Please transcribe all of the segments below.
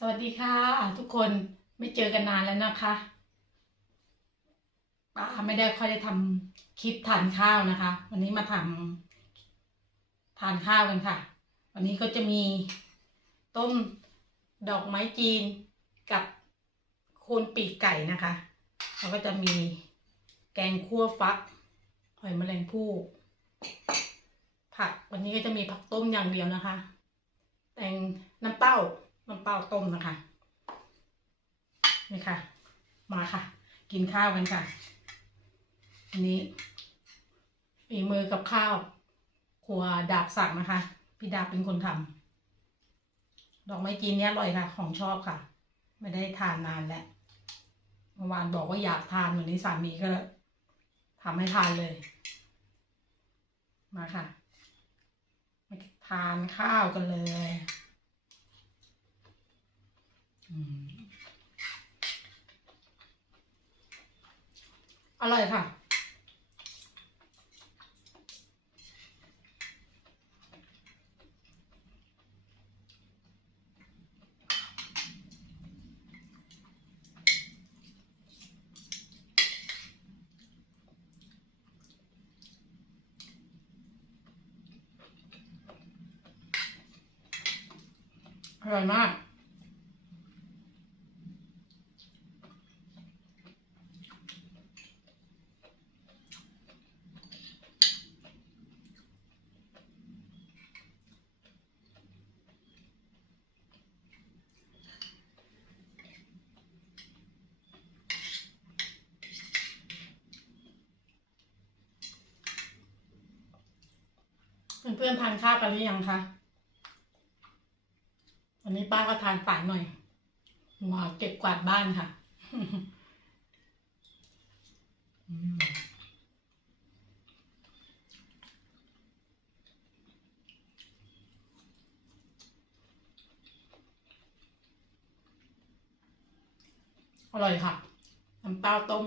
สวัสดีค่ะ ทุกคนไม่เจอกันนานแล้วนะคะป้าไม่ได้ค่อยได้ทำคลิปทานข้าวนะคะ วันนี้มาทำทานข้าวกันค่ะ วันนี้ก็จะมีต้มดอกไม้จีนกับโคนปีกไก่นะคะแล้วก็จะมีแกงคั่วฟักหอยแมลงภู่ผักวันนี้ก็จะมีผักต้มอย่างเดียวนะคะ แตงน้ำเต้า น้ำเต้าต้มนะคะ นี่ค่ะ มาค่ะ กินข้าวกันค่ะ อันนี้ฝีมือกับข้าวครัวดาบสักนะคะ พี่ดาบเป็นคนทำดอกไม้จีนเนี้ยอร่อยค่ะ ของชอบค่ะ ไม่ได้ทานนานแล้วเมื่อวานบอกว่าอยากทานวันนี้สามีก็ทำให้ทานเลย มาค่ะ ทานข้าวกันเลย อร่อยค่ะ อร่อยมาก เพื่อนๆทานข้าวกันหรือยังคะวันนี้ป้าก็ทานสายหน่อยหัวเก็บกวาดบ้านค่ะอืมอร่อยค่ะน้ำเต้าต้ม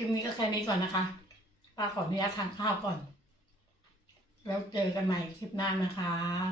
ลิปนี้ก็แค่นี้ก่อนนะคะป้าขออนุญาตทานข้าวก่อน แล้วเจอกันใหม่คลิปหน้านะคะ